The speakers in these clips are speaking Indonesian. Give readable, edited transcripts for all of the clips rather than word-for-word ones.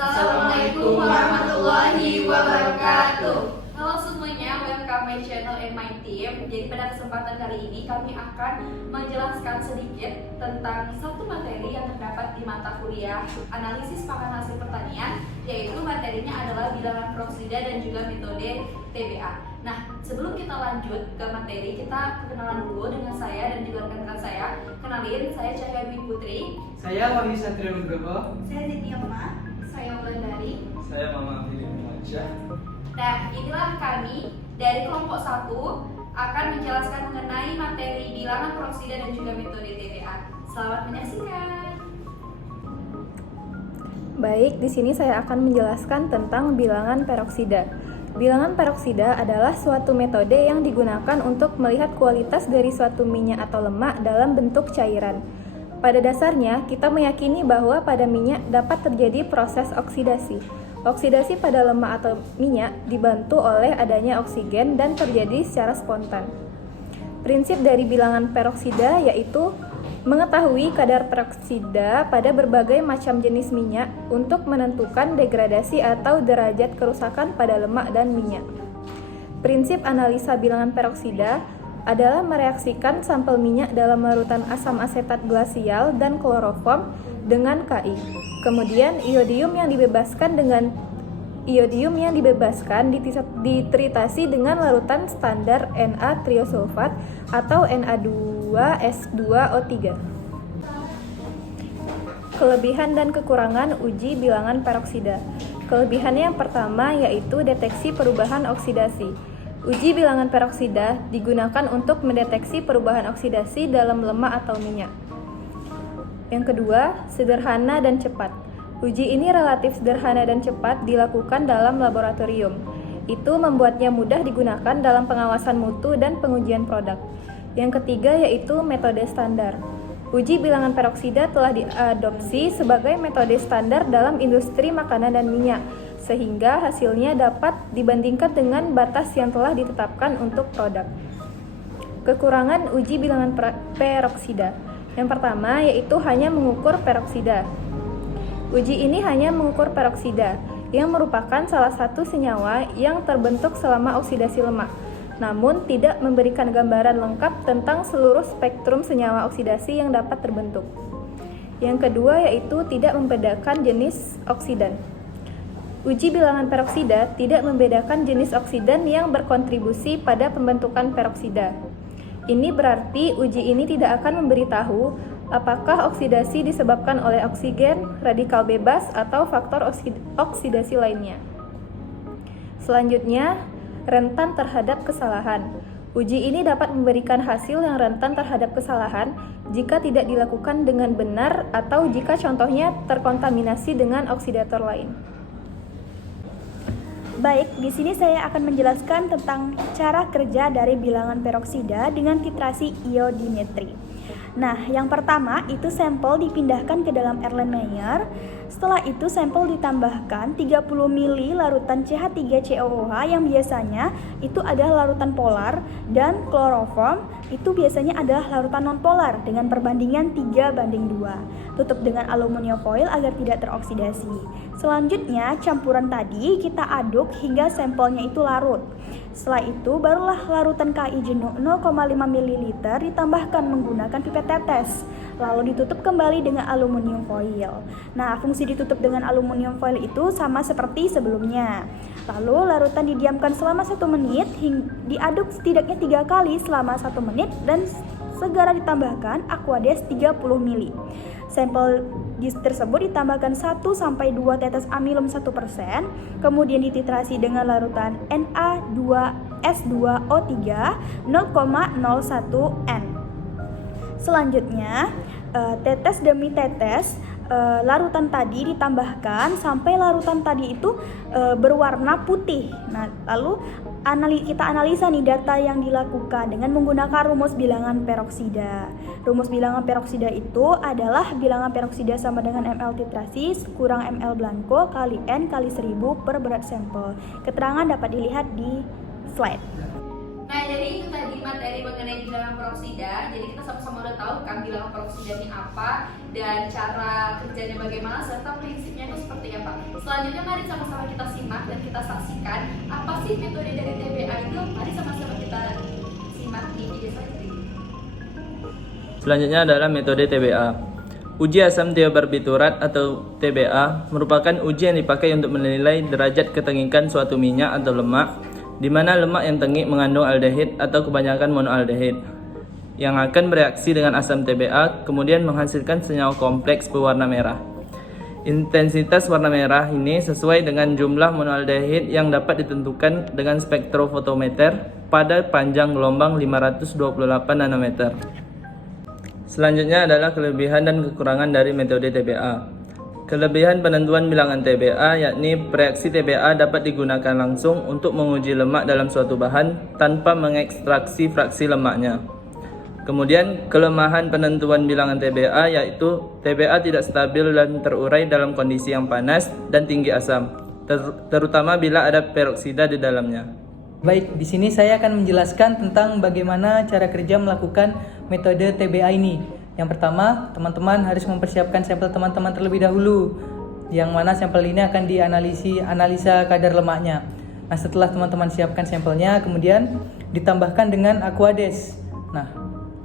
Assalamualaikum warahmatullahi wabarakatuh. Halo semuanya, welcome my channel and my team. Jadi pada kesempatan kali ini kami akan menjelaskan sedikit tentang satu materi yang terdapat di mata kuliah analisis pangan hasil pertanian, yaitu materinya adalah bilangan peroksida dan juga metode TBA. Nah, sebelum kita lanjut ke materi, kita perkenalan dulu dengan saya dan juga rekan-rekan saya. Kenalin, saya Cahya Dwi Putri. Saya Wahyu Satria Nugroho. Saya Zidni Oma. Saya Wulandari. Saya Mama Afidin Muhammad. Nah, inilah kami dari kelompok 1 akan menjelaskan mengenai materi bilangan peroksida dan juga metode TBA. Selamat menyaksikan. Baik, di sini saya akan menjelaskan tentang bilangan peroksida. Bilangan peroksida adalah suatu metode yang digunakan untuk melihat kualitas dari suatu minyak atau lemak dalam bentuk cairan. Pada dasarnya, kita meyakini bahwa pada minyak dapat terjadi proses oksidasi. Oksidasi pada lemak atau minyak dibantu oleh adanya oksigen dan terjadi secara spontan. Prinsip dari bilangan peroksida yaitu mengetahui kadar peroksida pada berbagai macam jenis minyak untuk menentukan degradasi atau derajat kerusakan pada lemak dan minyak. Prinsip analisa bilangan peroksida adalah mereaksikan sampel minyak dalam larutan asam asetat glasial dan kloroform dengan Ki. Kemudian iodium yang dibebaskan ditritasi dengan larutan standar Na triosulfat atau Na2S2O3. Kelebihan dan kekurangan uji bilangan peroksida. Kelebihannya yang pertama yaitu deteksi perubahan oksidasi. Uji bilangan peroksida digunakan untuk mendeteksi perubahan oksidasi dalam lemak atau minyak. Yang kedua, sederhana dan cepat. Uji ini relatif sederhana dan cepat dilakukan dalam laboratorium. Itu membuatnya mudah digunakan dalam pengawasan mutu dan pengujian produk. Yang ketiga yaitu metode standar. Uji bilangan peroksida telah diadopsi sebagai metode standar dalam industri makanan dan minyak, sehingga hasilnya dapat dibandingkan dengan batas yang telah ditetapkan untuk produk. Kekurangan uji bilangan peroksida. Yang pertama yaitu hanya mengukur peroksida. Uji ini hanya mengukur peroksida, yang merupakan salah satu senyawa yang terbentuk selama oksidasi lemak, namun tidak memberikan gambaran lengkap tentang seluruh spektrum senyawa oksidasi yang dapat terbentuk. Yang kedua yaitu tidak membedakan jenis oksidan. Uji bilangan peroksida tidak membedakan jenis oksidan yang berkontribusi pada pembentukan peroksida. Ini berarti uji ini tidak akan memberitahu apakah oksidasi disebabkan oleh oksigen, radikal bebas, atau faktor oksidasi lainnya. Selanjutnya, rentan terhadap kesalahan. Uji ini dapat memberikan hasil yang rentan terhadap kesalahan jika tidak dilakukan dengan benar atau jika contohnya terkontaminasi dengan oksidator lain. Baik, di sini saya akan menjelaskan tentang cara kerja dari bilangan peroksida dengan titrasi iodimetri. Nah, yang pertama itu sampel dipindahkan ke dalam Erlenmeyer. Setelah itu sampel ditambahkan 30 ml larutan CH3COOH yang biasanya itu adalah larutan polar, dan kloroform itu biasanya adalah larutan nonpolar dengan perbandingan 3:2. Tutup dengan aluminium foil agar tidak teroksidasi. Selanjutnya campuran tadi kita aduk hingga sampelnya itu larut. Setelah itu barulah larutan Ki jenuh 0,5 ml ditambahkan menggunakan pipet tetes, lalu ditutup kembali dengan aluminium foil. Nah, fungsi ditutup dengan aluminium foil itu sama seperti sebelumnya. Lalu larutan didiamkan selama 1 menit, diaduk setidaknya 3 kali selama 1 menit, dan segera ditambahkan Aquades 30 ml. Sampel tersebut ditambahkan 1-2 tetes amilum 1%, kemudian dititrasi dengan larutan Na2S2O3 0,01 N. Selanjutnya, tetes demi tetes larutan tadi ditambahkan sampai larutan tadi itu berwarna putih. Nah, lalu kita analisa nih data yang dilakukan dengan menggunakan rumus bilangan peroksida. Rumus bilangan peroksida itu adalah bilangan peroksida sama dengan ml titrasi kurang ml blanco kali N kali 1000 per berat sampel. Keterangan dapat dilihat di slide. Nah, jadi itu tadi materi mengenai bilangan peroksida. Jadi kita sama-sama udah tahu kan bilangan peroksida ini apa dan cara kerjanya bagaimana serta prinsipnya itu seperti apa. Selanjutnya mari sama-sama kita simak dan kita saksikan apa sih metode dari TBA itu. Mari sama-sama kita simak di video selanjutnya. Selanjutnya adalah metode TBA. Uji asam tiobarbiturat atau TBA merupakan uji yang dipakai untuk menilai derajat ketengikan suatu minyak atau lemak, di mana lemak yang tengik mengandung aldehid atau kebanyakan monoaldehid, yang akan bereaksi dengan asam TBA, kemudian menghasilkan senyawa kompleks berwarna merah. Intensitas warna merah ini sesuai dengan jumlah monoaldehid yang dapat ditentukan dengan spektrofotometer pada panjang gelombang 528 nanometer. Selanjutnya adalah kelebihan dan kekurangan dari metode TBA. Kelebihan penentuan bilangan TBA yakni reaksi TBA dapat digunakan langsung untuk menguji lemak dalam suatu bahan tanpa mengekstraksi fraksi lemaknya. Kemudian kelemahan penentuan bilangan TBA yaitu TBA tidak stabil dan terurai dalam kondisi yang panas dan tinggi asam, terutama bila ada peroksida di dalamnya. Baik, di sini saya akan menjelaskan tentang bagaimana cara kerja melakukan metode TBA ini. Yang pertama, teman-teman harus mempersiapkan sampel teman-teman terlebih dahulu, yang mana sampel ini akan analisa kadar lemaknya. Nah, setelah teman-teman siapkan sampelnya, kemudian ditambahkan dengan Aquades. Nah,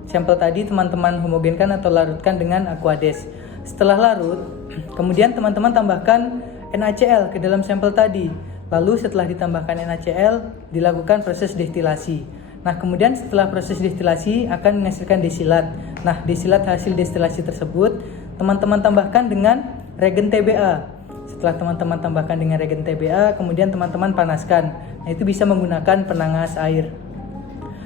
sampel tadi teman-teman homogenkan atau larutkan dengan Aquades. Setelah larut, kemudian teman-teman tambahkan NaCl ke dalam sampel tadi. Lalu setelah ditambahkan NaCl, dilakukan proses destilasi. Nah, kemudian setelah proses destilasi akan menghasilkan destilat. Nah, destilat hasil destilasi tersebut teman-teman tambahkan dengan reagen TBA. Setelah teman-teman tambahkan dengan reagen TBA, kemudian teman-teman panaskan. Nah, itu bisa menggunakan penangas air.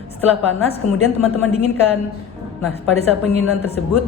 Setelah panas, kemudian teman-teman dinginkan. Nah, pada saat pendinginan tersebut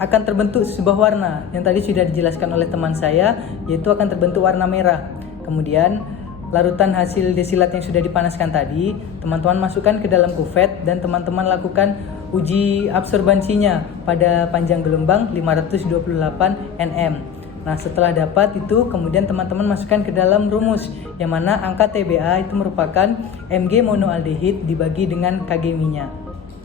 akan terbentuk sebuah warna yang tadi sudah dijelaskan oleh teman saya, yaitu akan terbentuk warna merah. Kemudian larutan hasil destilat yang sudah dipanaskan tadi teman-teman masukkan ke dalam kuvet dan teman-teman lakukan uji absorbansinya pada panjang gelombang 528 nm. Nah, setelah dapat itu kemudian teman-teman masukkan ke dalam rumus yang mana angka TBA itu merupakan Mg monoaldehid dibagi dengan Kg minyak.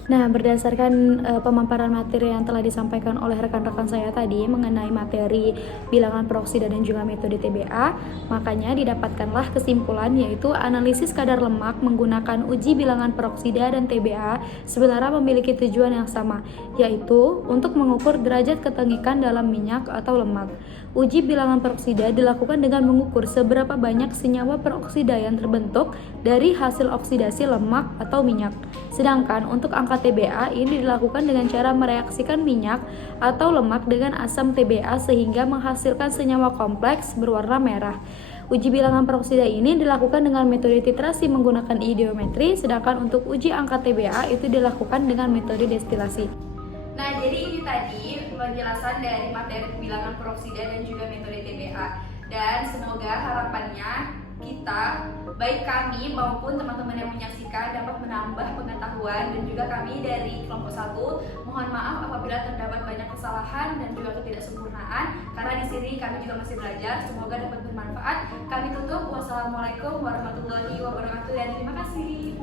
Nah, berdasarkan pemaparan materi yang telah disampaikan oleh rekan-rekan saya tadi mengenai materi bilangan peroksida dan juga metode TBA, makanya didapatkanlah kesimpulan yaitu analisis kadar lemak menggunakan uji bilangan peroksida dan TBA sebenarnya memiliki tujuan yang sama, yaitu untuk mengukur derajat ketengikan dalam minyak atau lemak. Uji bilangan peroksida dilakukan dengan mengukur seberapa banyak senyawa peroksida yang terbentuk dari hasil oksidasi lemak atau minyak. Sedangkan untuk angka TBA ini dilakukan dengan cara mereaksikan minyak atau lemak dengan asam TBA sehingga menghasilkan senyawa kompleks berwarna merah. Uji bilangan peroksida ini dilakukan dengan metode titrasi menggunakan ideometri, sedangkan untuk uji angka TBA itu dilakukan dengan metode destilasi. Nah, jadi ini tadi penjelasan dari materi bilangan peroksida dan juga metode TBA. Dan semoga harapannya kita, baik kami maupun teman-teman yang menyaksikan, dapat menambah pengetahuan. Dan juga kami dari kelompok 1 mohon maaf apabila terdapat banyak kesalahan dan juga ketidaksempurnaan, karena di sini kami juga masih belajar. Semoga dapat bermanfaat. Kami tutup. Wassalamualaikum warahmatullahi wabarakatuh dan terima kasih.